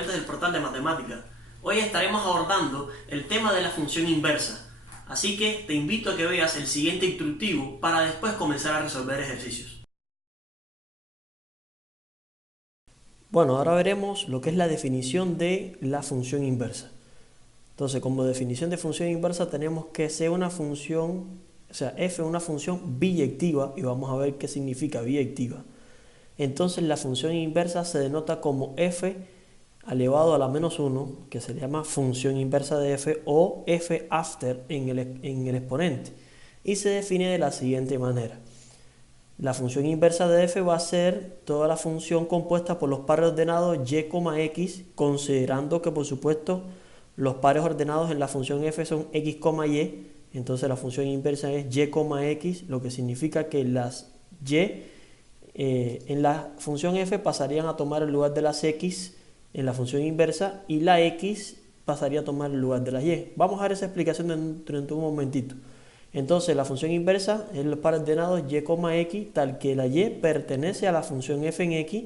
estudiantes del portal de matemáticas. Hoy estaremos abordando el tema de la función inversa, así que te invito a que veas el siguiente instructivo para después comenzar a resolver ejercicios. Bueno, ahora veremos lo que es la definición de la función inversa. Entonces, como definición de función inversa tenemos que sea una función, f es una función biyectiva, y vamos a ver qué significa biyectiva. Entonces la función inversa se denota como f elevado a la menos 1, que se llama función inversa de f, o f after en el exponente, y se define de la siguiente manera. La función inversa de f va a ser toda la función compuesta por los pares ordenados y, x, considerando que por supuesto los pares ordenados en la función f son x, y, entonces la función inversa es y, x, lo que significa que las y en la función f pasarían a tomar el lugar de las x en la función inversa, y la x pasaría a tomar el lugar de las y. Vamos a ver esa explicación dentro de un momentito. Entonces la función inversa es el par ordenado y, x, tal que la y pertenece a la función f en x,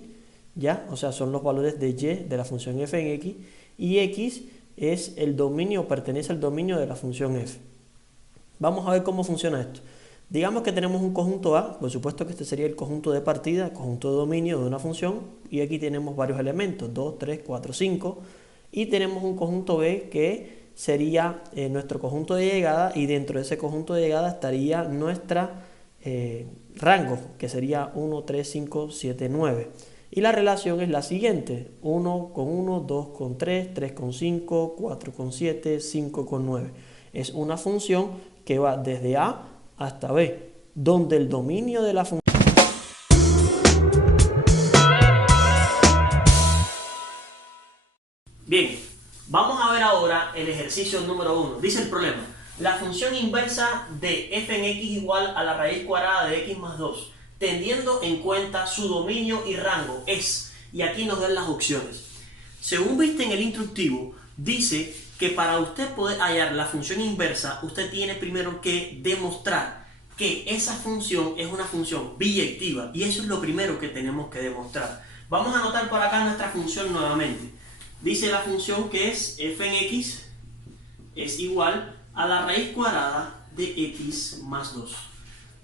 ¿ya? O sea, son los valores de y de la función f en x, y x es el dominio, pertenece al dominio de la función f. Vamos a ver cómo funciona esto. Digamos que tenemos un conjunto A, por supuesto que este sería el conjunto de partida, el conjunto de dominio de una función, y aquí tenemos varios elementos, 2, 3, 4, 5, y tenemos un conjunto B que sería nuestro conjunto de llegada, y dentro de ese conjunto de llegada estaría nuestro rango, que sería 1, 3, 5, 7, 9. Y la relación es la siguiente: 1 con 1, 2 con 3, 3 con 5, 4 con 7, 5 con 9. Es una función que va desde A hasta B, donde el dominio de la función... Bien, vamos a ver ahora el ejercicio número 1. Dice el problema: la función inversa de f en x igual a la raíz cuadrada de x más 2, teniendo en cuenta su dominio y rango es, y aquí nos dan las opciones. Según viste en el instructivo, dice que para usted poder hallar la función inversa, usted tiene primero que demostrar que esa función es una función biyectiva, y eso es lo primero que tenemos que demostrar. Vamos a anotar por acá nuestra función nuevamente. Dice la función que es f en x es igual a la raíz cuadrada de x más 2.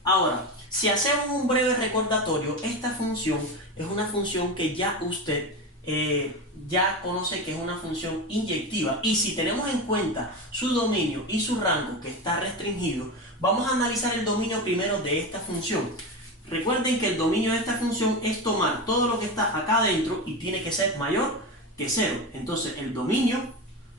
Ahora, si hacemos un breve recordatorio, esta función es una función que ya usted ya conoce que es una función inyectiva, y si tenemos en cuenta su dominio y su rango, que está restringido, vamos a analizar el dominio primero de esta función. Recuerden que el dominio de esta función es tomar todo lo que está acá adentro y tiene que ser mayor que 0. Entonces el dominio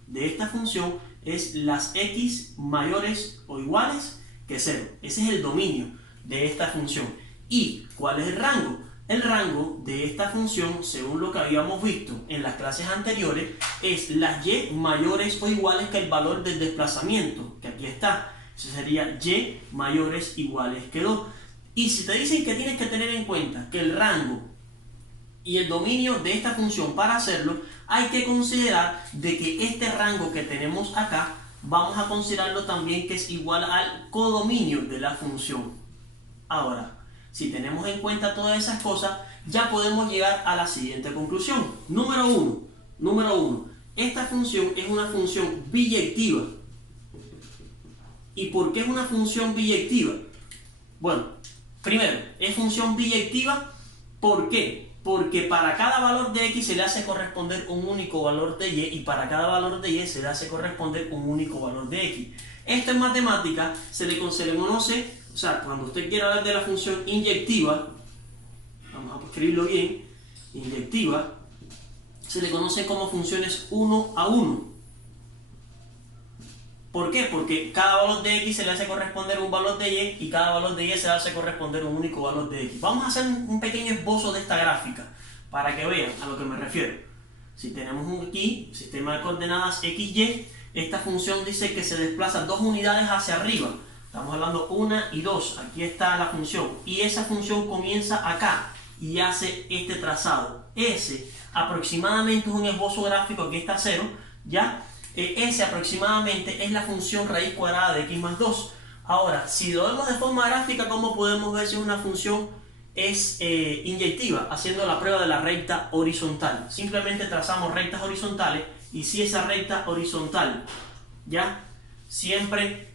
de esta función es las x mayores o iguales que 0. Ese es el dominio de esta función. ¿Y cuál es el rango? El rango de esta función, según lo que habíamos visto en las clases anteriores, es las y mayores o iguales que el valor del desplazamiento, que aquí está. Eso sería y mayores iguales que 2. Y si te dicen que tienes que tener en cuenta que el rango y el dominio de esta función, para hacerlo hay que considerar de que este rango que tenemos acá, vamos a considerarlo también que es igual al codominio de la función. Ahora, si tenemos en cuenta todas esas cosas, ya podemos llegar a la siguiente conclusión. Número uno, esta función es una función biyectiva. ¿Y por qué es una función biyectiva? Bueno, primero, es función biyectiva. ¿Por qué? Porque para cada valor de x se le hace corresponder un único valor de y, y para cada valor de y se le hace corresponder un único valor de x. Esto en matemática se le conoce, o sea, cuando usted quiera hablar de la función inyectiva, vamos a escribirlo bien, inyectiva, se le conoce como funciones 1 a 1. ¿Por qué? Porque cada valor de x se le hace corresponder un valor de y, y cada valor de y se le hace corresponder un único valor de x. Vamos a hacer un pequeño esbozo de esta gráfica para que vean a lo que me refiero. Si tenemos aquí un sistema de coordenadas x, y, esta función dice que se desplaza 2 unidades hacia arriba. Estamos hablando 1 y 2. Aquí está la función. Y esa función comienza acá y hace este trazado. Ese aproximadamente es un esbozo gráfico, aquí está 0, ¿ya? Ese aproximadamente es la función raíz cuadrada de x más 2. Ahora, si lo vemos de forma gráfica, ¿cómo podemos ver si es una función es inyectiva, haciendo la prueba de la recta horizontal. Simplemente trazamos rectas horizontales y si esa recta horizontal ya siempre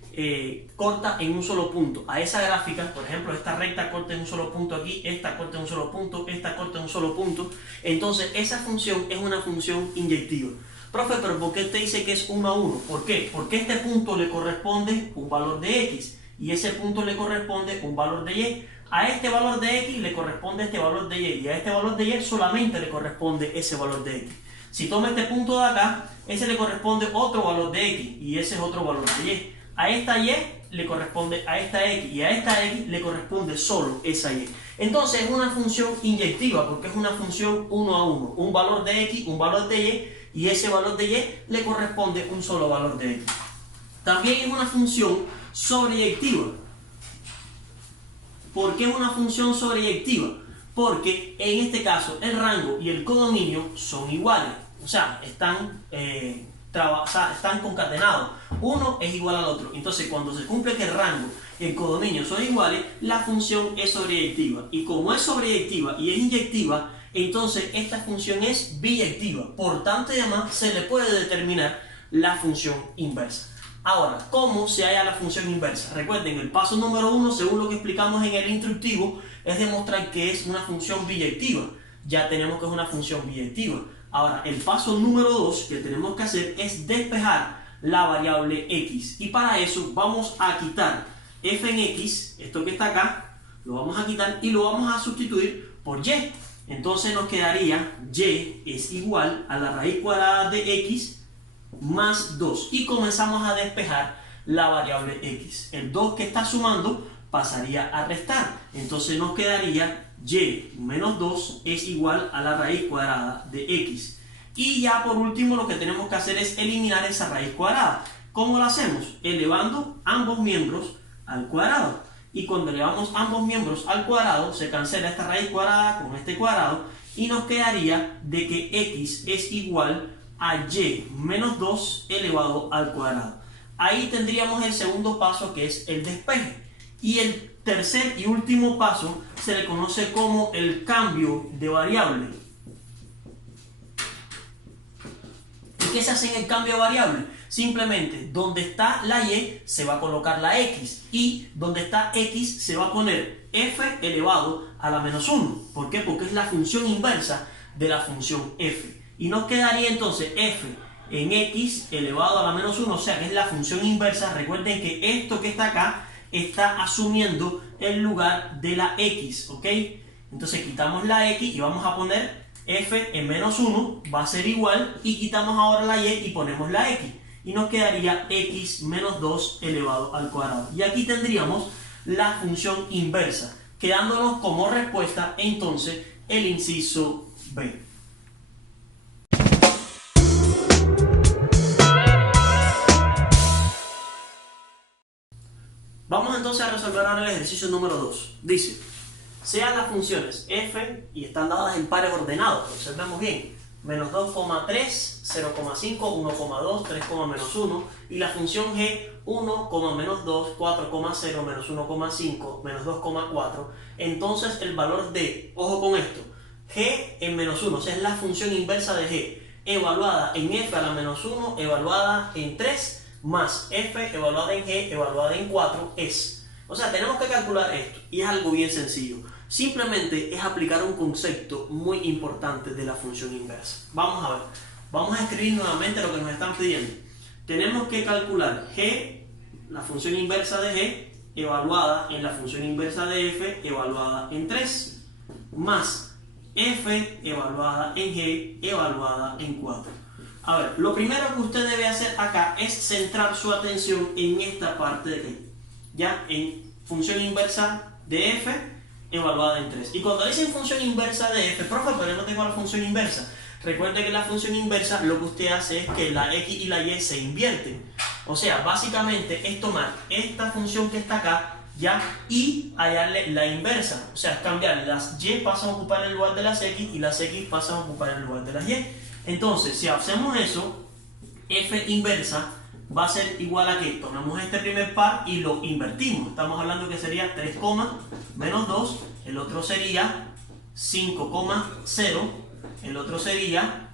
corta en un solo punto. A esa gráfica, por ejemplo, esta recta corta en un solo punto aquí, esta corta en un solo punto, esta corta en un solo punto, entonces esa función es una función inyectiva. Profe, pero ¿por qué usted dice que es 1 a 1? ¿Por qué? Porque a este punto le corresponde un valor de x y ese punto le corresponde un valor de y. A este valor de x le corresponde este valor de y a este valor de y solamente le corresponde ese valor de x. Si toma este punto de acá, ese le corresponde otro valor de x y ese es otro valor de y. A esta y le corresponde a esta x y a esta x le corresponde solo esa y. Entonces es una función inyectiva porque es una función 1 a 1. Un valor de x, un valor de y ese valor de y le corresponde un solo valor de x. También es una función sobreyectiva. ¿Por qué es una función sobreyectiva? Porque en este caso el rango y el codominio son iguales. O sea, están concatenados. Uno es igual al otro. Entonces, cuando se cumple que el rango y el codominio son iguales, la función es sobreyectiva. Y como es sobreyectiva y es inyectiva, entonces esta función es biyectiva. Por tanto, además, se le puede determinar la función inversa. Ahora, ¿cómo se halla la función inversa? Recuerden, el paso número 1, según lo que explicamos en el instructivo, es demostrar que es una función biyectiva. Ya tenemos que es una función biyectiva. Ahora, el paso número 2 que tenemos que hacer es despejar la variable x. Y para eso vamos a quitar f en x, esto que está acá, lo vamos a quitar y lo vamos a sustituir por y. Entonces nos quedaría y es igual a la raíz cuadrada de x más 2. Y comenzamos a despejar la variable x. El 2 que está sumando pasaría a restar. Entonces nos quedaría y menos 2 es igual a la raíz cuadrada de x. Y ya por último lo que tenemos que hacer es eliminar esa raíz cuadrada. ¿Cómo lo hacemos? Elevando ambos miembros al cuadrado. Y cuando elevamos ambos miembros al cuadrado, se cancela esta raíz cuadrada con este cuadrado y nos quedaría de que x es igual a y menos 2 elevado al cuadrado. Ahí tendríamos el segundo paso, que es el despeje. Y el tercer y último paso se le conoce como el cambio de variable. ¿Y qué se hace en el cambio de variable? Simplemente donde está la y se va a colocar la x y donde está x se va a poner f elevado a la menos 1. ¿Por qué? Porque es la función inversa de la función f. Y nos quedaría entonces f en x elevado a la menos 1, o sea que es la función inversa. Recuerden que esto que está acá está asumiendo el lugar de la x, ¿ok? Entonces quitamos la x y vamos a poner f en menos 1, va a ser igual, y quitamos ahora la y y ponemos la x. Y nos quedaría x menos 2 elevado al cuadrado. Y aquí tendríamos la función inversa, quedándonos como respuesta entonces el inciso B. Vamos entonces a resolver ahora el ejercicio número 2. Dice, sean las funciones f, y están dadas en pares ordenados, observemos bien, menos 2,3, 0,5, 1,2, 3, menos 1, y la función g, 1, menos 2, 4,0, menos 1,5, menos 2,4, entonces el valor de, ojo con esto, g en menos 1, o sea, es la función inversa de g, evaluada en f a la menos 1, evaluada en 3, más f evaluada en g, evaluada en 4, es. O sea, tenemos que calcular esto, y es algo bien sencillo. Simplemente es aplicar un concepto muy importante de la función inversa. Vamos a ver, vamos a escribir nuevamente lo que nos están pidiendo. Tenemos que calcular g, la función inversa de g, evaluada en la función inversa de f, evaluada en 3, más f evaluada en g, evaluada en 4. A ver, lo primero que usted debe hacer acá es centrar su atención en esta parte de aquí, ya, en función inversa de f evaluada en 3. Y cuando dicen función inversa de f, profe, pero yo no tengo la función inversa. Recuerde que la función inversa lo que usted hace es que la x y la y se invierten. O sea, básicamente es tomar esta función que está acá, ya, y hallarle la inversa. O sea, es cambiar las y pasan a ocupar el lugar de las x y las x pasan a ocupar el lugar de las y. Entonces, si hacemos eso, f inversa va a ser igual a que tomamos este primer par y lo invertimos. Estamos hablando que sería 3, menos 2 el otro sería 5,0, el otro sería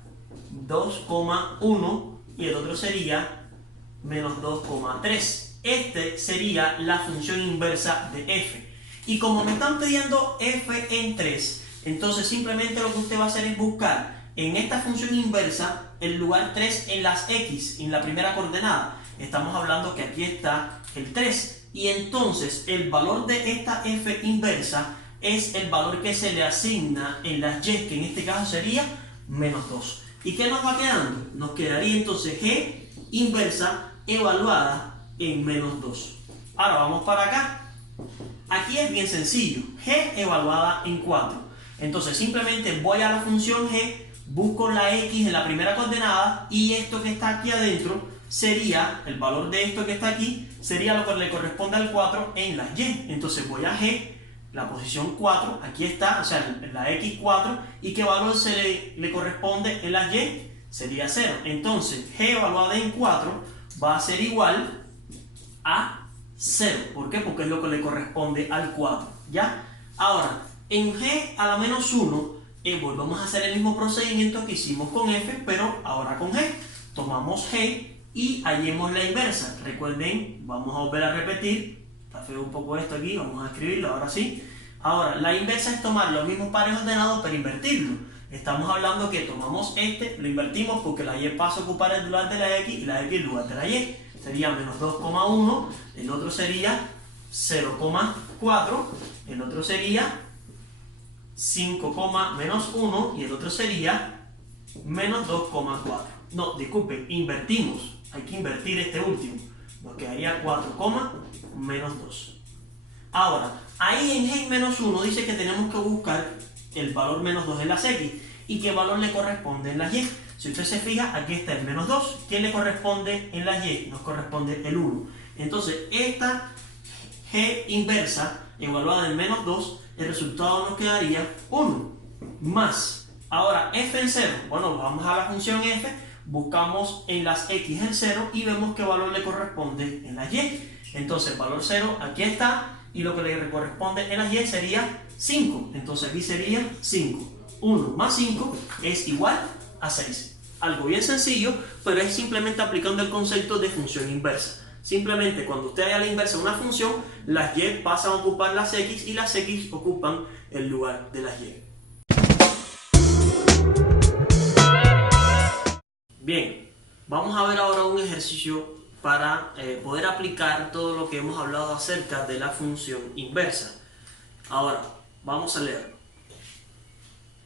2,1 y el otro sería menos 2,3. Este sería la función inversa de f. Y como me están pidiendo f en 3, entonces simplemente lo que usted va a hacer es buscar en esta función inversa el lugar 3 en las x, en la primera coordenada. Estamos hablando que aquí está el 3. Y entonces el valor de esta f inversa es el valor que se le asigna en las y, que en este caso sería menos 2. ¿Y qué nos va quedando? Nos quedaría entonces g inversa evaluada en menos 2. Ahora vamos para acá. Aquí es bien sencillo. G evaluada en 4. Entonces simplemente voy a la función g, busco la x en la primera coordenada y esto que está aquí adentro sería, el valor de esto que está aquí, sería lo que le corresponde al 4 en las y. Entonces voy a g, la posición 4, aquí está, o sea, la x4, y qué valor le corresponde en las y, sería 0. Entonces g evaluada en 4 va a ser igual a 0. ¿Por qué? Porque es lo que le corresponde al 4, ¿ya? Ahora, en g a la menos 1, volvemos a hacer el mismo procedimiento que hicimos con f, pero ahora con g. Tomamos g y hallemos la inversa. Recuerden, vamos a volver a repetir. Está feo un poco esto aquí, vamos a escribirlo, ahora sí. Ahora, la inversa es tomar los mismos pares ordenados pero invertirlo. Estamos hablando que tomamos este, lo invertimos porque la y pasa a ocupar el lugar de la x y la x el lugar de la y. Sería menos 2,1, el otro sería 0,4, el otro sería 5, menos 1 y el otro sería menos 2,4. No, disculpen, invertimos. Hay que invertir este último. Nos quedaría 4, menos 2. Ahora, ahí en g menos 1 dice que tenemos que buscar el valor menos 2 en las x. ¿Y qué valor le corresponde en las y? Si usted se fija, aquí está el menos 2. ¿Qué le corresponde en las y? Nos corresponde el 1. Entonces, esta g inversa evaluada en menos 2, el resultado nos quedaría 1 más. Ahora, f en 0. Bueno, vamos a la función f, buscamos en las x el 0 y vemos qué valor le corresponde en las y. Entonces, el valor 0 aquí está y lo que le corresponde en las y sería 5. Entonces, aquí sería 5. 1 más 5 es igual a 6. Algo bien sencillo, pero es simplemente aplicando el concepto de función inversa. Simplemente cuando usted haga la inversa de una función, las y pasan a ocupar las x y las x ocupan el lugar de las y. Bien, vamos a ver ahora un ejercicio para poder aplicar todo lo que hemos hablado acerca de la función inversa. Ahora, vamos a leer.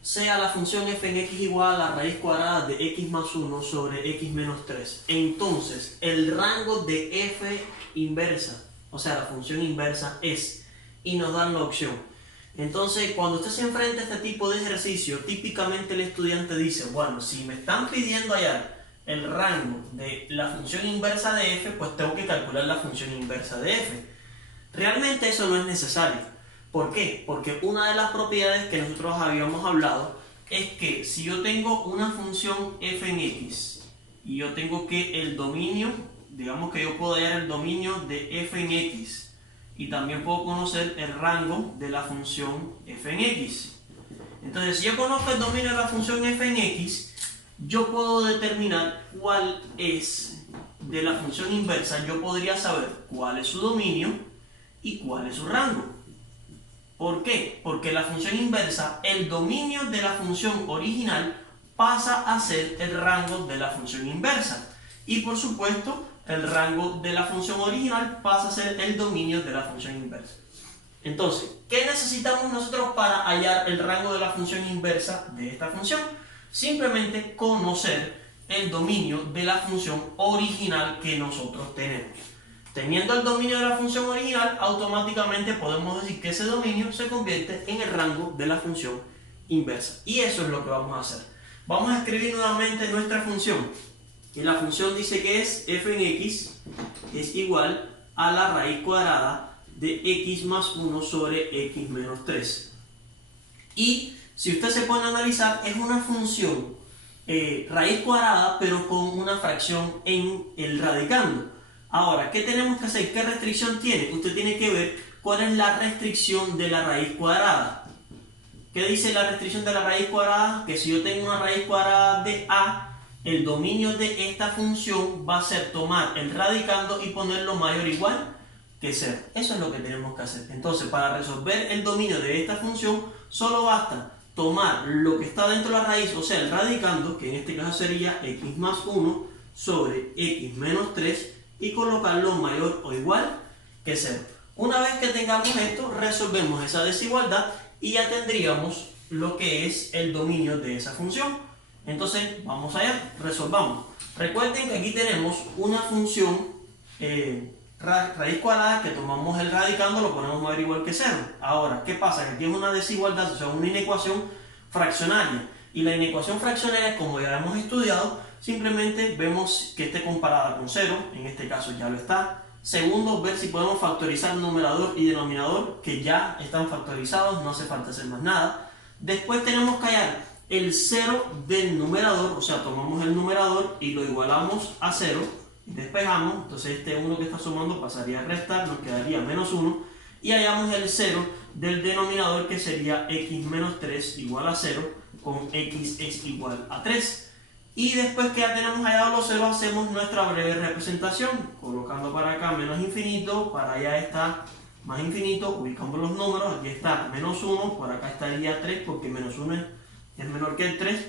Sea la función f en x igual a la raíz cuadrada de x más 1 sobre x menos 3. Entonces, el rango de f inversa, o sea, la función inversa es, y nos dan la opción. Entonces, cuando usted se enfrenta a este tipo de ejercicio, típicamente el estudiante dice, bueno, si me están pidiendo hallar el rango de la función inversa de f, pues tengo que calcular la función inversa de f. Realmente eso no es necesario. ¿Por qué? Porque una de las propiedades que nosotros habíamos hablado es que si yo tengo una función f en x y yo tengo que el dominio, digamos que yo puedo hallar el dominio de f en x y también puedo conocer el rango de la función f en x. Entonces, si yo conozco el dominio de la función f en x, yo puedo determinar cuál es de la función inversa, yo podría saber cuál es su dominio y cuál es su rango. ¿Por qué? Porque la función inversa, el dominio de la función original pasa a ser el rango de la función inversa. Y por supuesto, el rango de la función original pasa a ser el dominio de la función inversa. Entonces, ¿qué necesitamos nosotros para hallar el rango de la función inversa de esta función? Simplemente conocer el dominio de la función original que nosotros tenemos. Teniendo el dominio de la función original, automáticamente podemos decir que ese dominio se convierte en el rango de la función inversa. Y eso es lo que vamos a hacer. Vamos a escribir nuevamente nuestra función. Y la función dice que es f en x es igual a la raíz cuadrada de x más 1 sobre x menos 3. Y si usted se pone a analizar, es una función raíz cuadrada, pero con una fracción en el radicando. Ahora, ¿qué tenemos que hacer? ¿Qué restricción tiene? Usted tiene que ver cuál es la restricción de la raíz cuadrada. ¿Qué dice la restricción de la raíz cuadrada? Que si yo tengo una raíz cuadrada de a, el dominio de esta función va a ser tomar el radicando y ponerlo mayor o igual que 0. Eso es lo que tenemos que hacer. Entonces, para resolver el dominio de esta función, solo basta tomar lo que está dentro de la raíz, o sea, el radicando, que en este caso sería x más 1 sobre x menos 3, y colocarlo mayor o igual que 0. Una vez que tengamos esto, resolvemos esa desigualdad y ya tendríamos lo que es el dominio de esa función. Entonces, vamos allá, resolvamos. Recuerden que aquí tenemos una función raíz cuadrada que tomamos el radicando, lo ponemos mayor o igual que 0. Ahora, ¿qué pasa? Que aquí es una desigualdad, o sea, una inecuación fraccionaria. Y la inecuación fraccionaria, como ya hemos estudiado, simplemente vemos que esté comparada con 0, en este caso ya lo está. Segundo, ver si podemos factorizar numerador y denominador, que ya están factorizados, no hace falta hacer más nada. Después tenemos que hallar el 0 del numerador, o sea, tomamos el numerador y lo igualamos a 0, y despejamos, entonces este 1 que está sumando pasaría a restar, nos quedaría menos 1, y hallamos el 0 del denominador, que sería x menos 3 igual a 0, con x es igual a 3. Y después que ya tenemos hallado los ceros, hacemos nuestra breve representación, colocando para acá menos infinito, para allá está más infinito, ubicamos los números, aquí está menos 1, por acá estaría 3, porque menos 1 es menor que el 3.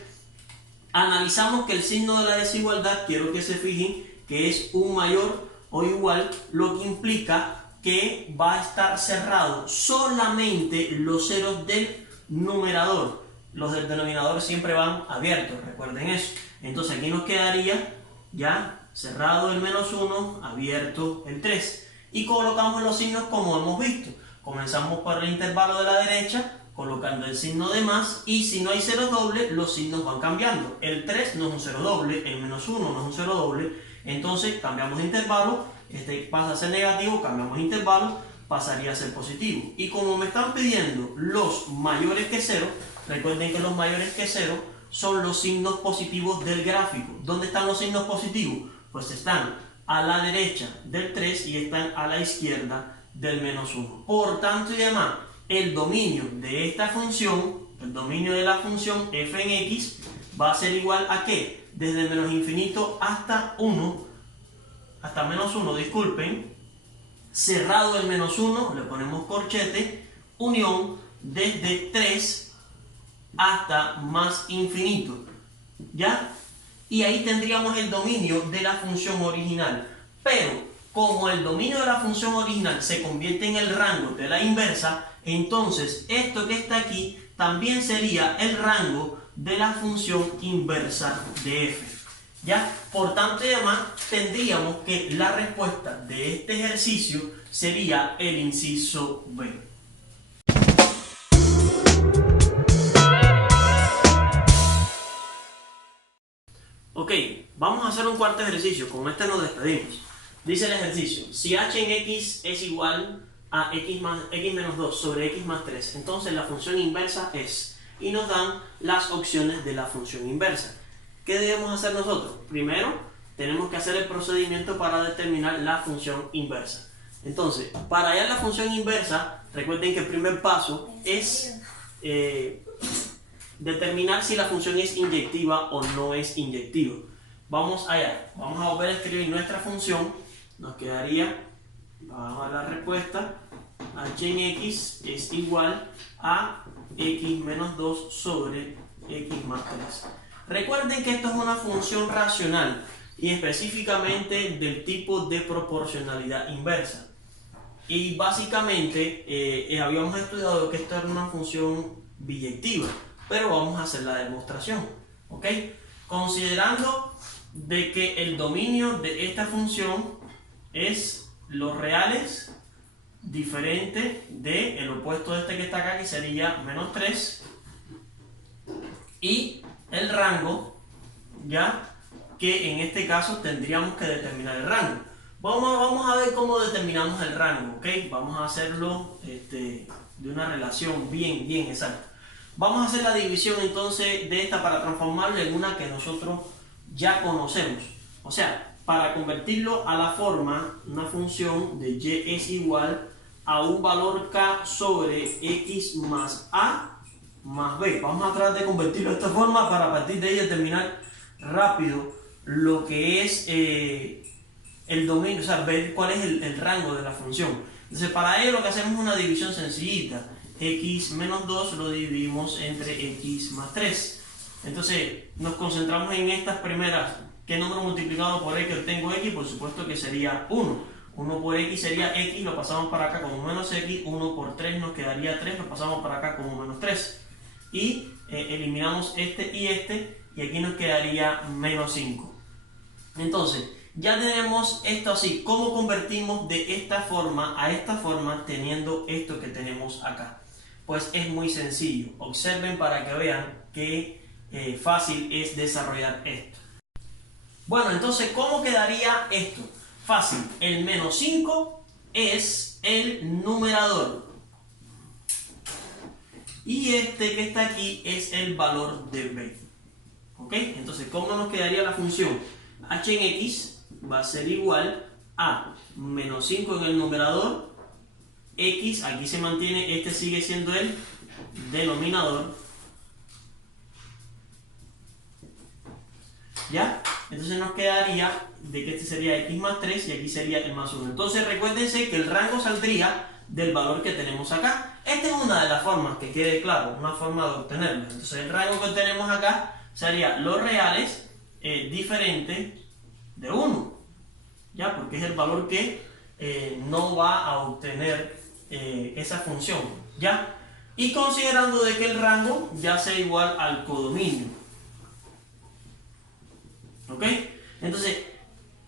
Analizamos que el signo de la desigualdad, quiero que se fijen, que es un mayor o igual, lo que implica que va a estar cerrado solamente los ceros del numerador. Los del denominador siempre van abiertos, recuerden eso. Entonces aquí nos quedaría ya cerrado el menos 1, abierto el 3. Y colocamos los signos como hemos visto. Comenzamos por el intervalo de la derecha, colocando el signo de más, y si no hay cero doble, los signos van cambiando. El 3 no es un cero doble, el menos 1 no es un cero doble, entonces cambiamos de intervalo, este pasa a ser negativo, cambiamos de intervalo, pasaría a ser positivo. Y como me están pidiendo los mayores que 0, recuerden que los mayores que 0 son los signos positivos del gráfico. ¿Dónde están los signos positivos? Pues están a la derecha del 3 y están a la izquierda del menos 1. Por tanto y demás, el dominio de esta función, el dominio de la función f en x, va a ser igual a ¿qué? Desde menos infinito hasta 1, hasta menos 1, disculpen, cerrado el menos 1, le ponemos corchete, unión desde 3 hasta más infinito, ¿ya? Y ahí tendríamos el dominio de la función original. Pero como el dominio de la función original se convierte en el rango de la inversa, entonces esto que está aquí también sería el rango de la función inversa de f. ¿Ya? Por tanto y demás, tendríamos que la respuesta de este ejercicio sería el inciso B. Ok, vamos a hacer un cuarto ejercicio, con este nos despedimos. Dice el ejercicio, si h en x es igual a x menos 2 sobre x más 3, entonces la función inversa es, y nos dan las opciones de la función inversa. ¿Qué debemos hacer nosotros? Primero, tenemos que hacer el procedimiento para determinar la función inversa. Entonces, para hallar la función inversa, recuerden que el primer paso es determinar si la función es inyectiva o no es inyectiva. Vamos allá, vamos a volver a escribir nuestra función. Nos quedaría, vamos a la respuesta, h en x es igual a x menos 2 sobre x más 3. Recuerden que esto es una función racional y específicamente del tipo de proporcionalidad inversa. Y básicamente habíamos estudiado que esto era una función biyectiva, pero vamos a hacer la demostración, ¿ok? Considerando de que el dominio de esta función es los reales diferente del opuesto de este que está acá, que sería menos 3, y el rango, ya que en este caso tendríamos que determinar el rango. Vamos a ver cómo determinamos el rango, ¿ok? Vamos a hacerlo de una relación bien exacta. Vamos a hacer la división entonces de esta para transformarla en una que nosotros ya conocemos. O sea, para convertirlo a la forma, una función de y es igual a un valor k sobre x más a más b. Vamos a tratar de convertirlo de esta forma para a partir de ahí determinar rápido lo que es el dominio, o sea, ver cuál es el rango de la función. Entonces, para ello lo que hacemos es una división sencillita. X menos 2 lo dividimos entre x más 3. Entonces, nos concentramos en estas primeras. ¿Qué número multiplicado por x obtengo x? Por supuesto que sería 1. 1 por x sería x, lo pasamos para acá como menos x. 1 por 3 nos quedaría 3, lo pasamos para acá como menos 3. Y eliminamos este, y aquí nos quedaría menos 5. Entonces, ya tenemos esto así. ¿Cómo convertimos de esta forma a esta forma teniendo esto que tenemos acá? Pues es muy sencillo. Observen para que vean qué fácil es desarrollar esto. Bueno, entonces, ¿cómo quedaría esto? Fácil. El menos 5 es el numerador. Y este que está aquí es el valor de b. ¿Ok? Entonces, ¿cómo nos quedaría la función? H en x va a ser igual a menos 5 en el numerador. X, aquí se mantiene, este sigue siendo el denominador. ¿Ya? Entonces nos quedaría de que este sería x más 3 y aquí sería el más 1. Entonces recuérdense que el rango saldría del valor que tenemos acá. Esta es una de las formas, que quede claro, una forma de obtenerlo. Entonces el rango que tenemos acá sería los reales diferente de 1. ¿Ya? Porque es el valor que no va a obtener esa función. ¿Ya? Y considerando de que el rango ya sea igual al codominio. ¿Ok? Entonces,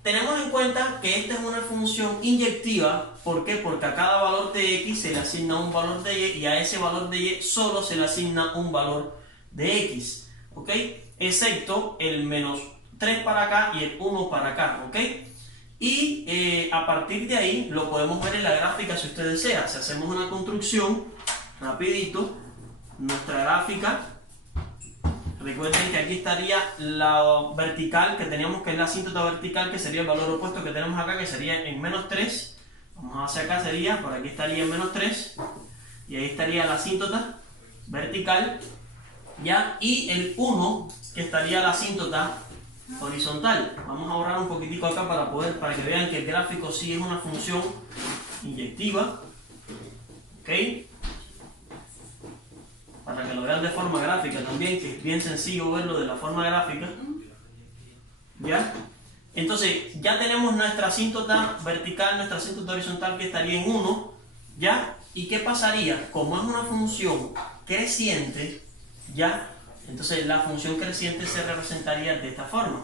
tenemos en cuenta que esta es una función inyectiva. ¿Por qué? Porque a cada valor de x se le asigna un valor de y a ese valor de y solo se le asigna un valor de x. ¿Ok? Excepto el menos 3 para acá y el 1 para acá. ¿Ok? Y a partir de ahí lo podemos ver en la gráfica si usted desea. Si hacemos una construcción, rapidito, nuestra gráfica. Recuerden que aquí estaría la vertical que teníamos, que es la asíntota vertical, que sería el valor opuesto que tenemos acá, que sería en menos 3. Vamos hacia acá, sería, por aquí estaría en menos 3. Y ahí estaría la asíntota vertical, ¿ya? Y el 1, que estaría la asíntota horizontal. Vamos a borrar un poquitico acá para que vean que el gráfico sí es una función inyectiva. ¿Ok? Para que lo vean de forma gráfica también, que es bien sencillo verlo de la forma gráfica. ¿Ya? Entonces, ya tenemos nuestra asíntota vertical, nuestra asíntota horizontal que estaría en 1. ¿Ya? ¿Y qué pasaría? Como es una función creciente, ¿ya? Entonces la función creciente se representaría de esta forma.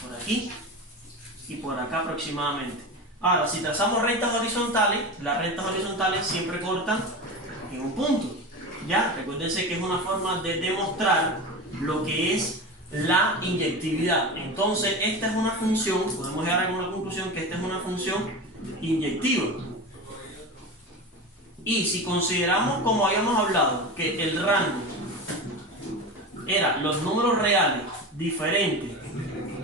Por aquí y por acá aproximadamente. Ahora, si trazamos rectas horizontales, las rectas horizontales siempre cortan en un punto. ¿Ya? Recuérdense que es una forma de demostrar lo que es la inyectividad. Entonces, esta es una función, podemos llegar a una conclusión que esta es una función inyectiva. Y si consideramos, como habíamos hablado, que el rango era los números reales diferentes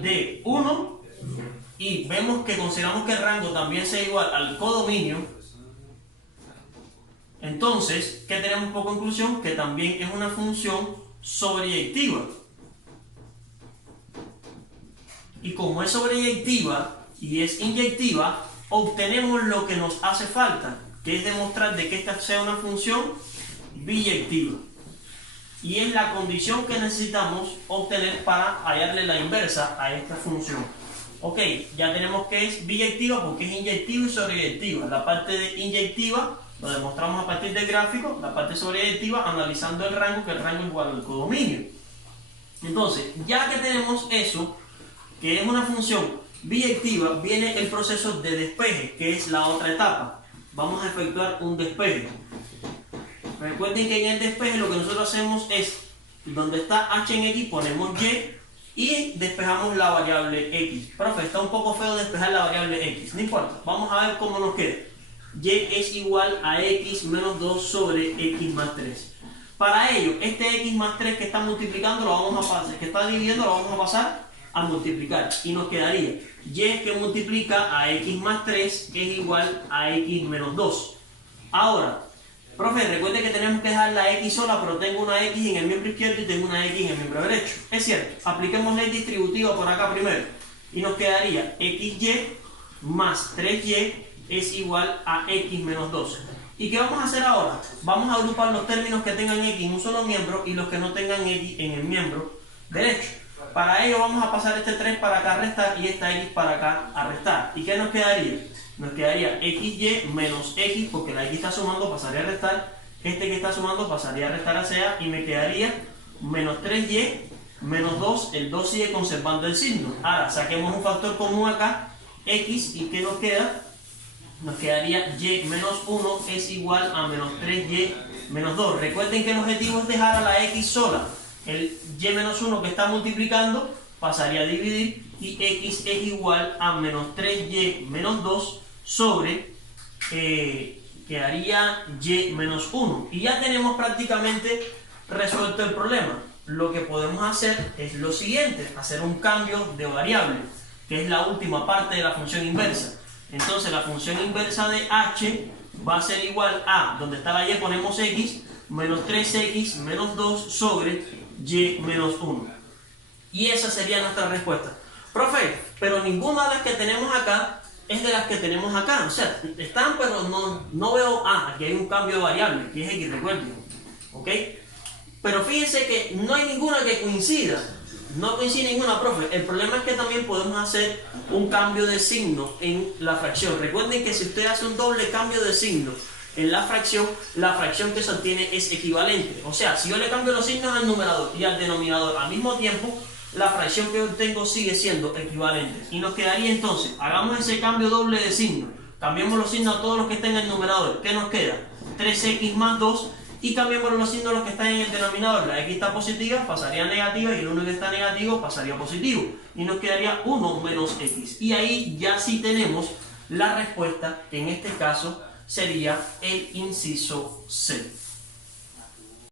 de 1, y vemos que consideramos que el rango también sea igual al codominio, entonces, ¿qué tenemos por conclusión? Que también es una función sobreyectiva. Y como es sobreyectiva y es inyectiva, obtenemos lo que nos hace falta, que es demostrar de que esta sea una función biyectiva. Y es la condición que necesitamos obtener para hallarle la inversa a esta función. Ok, ya tenemos que es biyectiva porque es inyectiva y sobreyectiva. La parte de inyectiva lo demostramos a partir del gráfico, la parte sobreyectiva analizando el rango, que el rango es igual al codominio. Entonces, ya que tenemos eso, que es una función biyectiva, viene el proceso de despeje, que es la otra etapa. Vamos a efectuar un despeje. Recuerden que en el despeje lo que nosotros hacemos es, donde está h en x ponemos y despejamos la variable x. Profe, está un poco feo despejar la variable x, no importa, vamos a ver cómo nos queda. Y es igual a x menos 2 sobre x más 3. Para ello, este x más 3 que está multiplicando, lo vamos a pasar, que está dividiendo, lo vamos a pasar a multiplicar. Y nos quedaría y que multiplica a x más 3 es igual a x menos 2. Ahora, profe, recuerde que tenemos que dejar la x sola, pero tengo una x en el miembro izquierdo y tengo una x en el miembro derecho. Es cierto, apliquemos ley distributiva por acá primero. Y nos quedaría xy más 3y es igual a x menos 2. ¿Y qué vamos a hacer ahora? Vamos a agrupar los términos que tengan x en un solo miembro y los que no tengan x en el miembro derecho. Para ello vamos a pasar este 3 para acá a restar y esta x para acá a restar. ¿Y qué nos quedaría? Nos quedaría xy menos x, porque la x está sumando, pasaría a restar. Este que está sumando pasaría a restar a sea y me quedaría menos 3y menos 2. El 2 sigue conservando el signo. Ahora saquemos un factor común acá, x, y ¿qué nos queda? Nos quedaría y menos 1 es igual a menos 3y menos 2. Recuerden que el objetivo es dejar a la x sola. El y menos 1 que está multiplicando pasaría a dividir y x es igual a menos 3y menos 2 sobre, quedaría y menos 1. Y ya tenemos prácticamente resuelto el problema. Lo que podemos hacer es lo siguiente, hacer un cambio de variable, que es la última parte de la función inversa. Entonces la función inversa de h va a ser igual a, donde está la y ponemos x, menos 3x menos 2 sobre y menos 1. Y esa sería nuestra respuesta. Profe, pero ninguna de las que tenemos acá es de las que tenemos acá. O sea, están, pero no veo, aquí hay un cambio de variable, que es x, recuerden. ¿Ok? Pero fíjense que no hay ninguna que coincida. No coincide ninguna, profe. El problema es que también podemos hacer un cambio de signo en la fracción. Recuerden que si usted hace un doble cambio de signo en la fracción que se obtiene es equivalente. O sea, si yo le cambio los signos al numerador y al denominador al mismo tiempo, la fracción que obtengo sigue siendo equivalente. Y nos quedaría entonces, hagamos ese cambio doble de signo. Cambiemos los signos a todos los que estén en el numerador. ¿Qué nos queda? 3x más 2. Y cambiemos los signos a los que están en el denominador. La x está positiva, pasaría a negativa, y el 1 que está negativo pasaría a positivo. Y nos quedaría 1 menos x. Y ahí ya sí tenemos la respuesta, que en este caso sería el inciso C.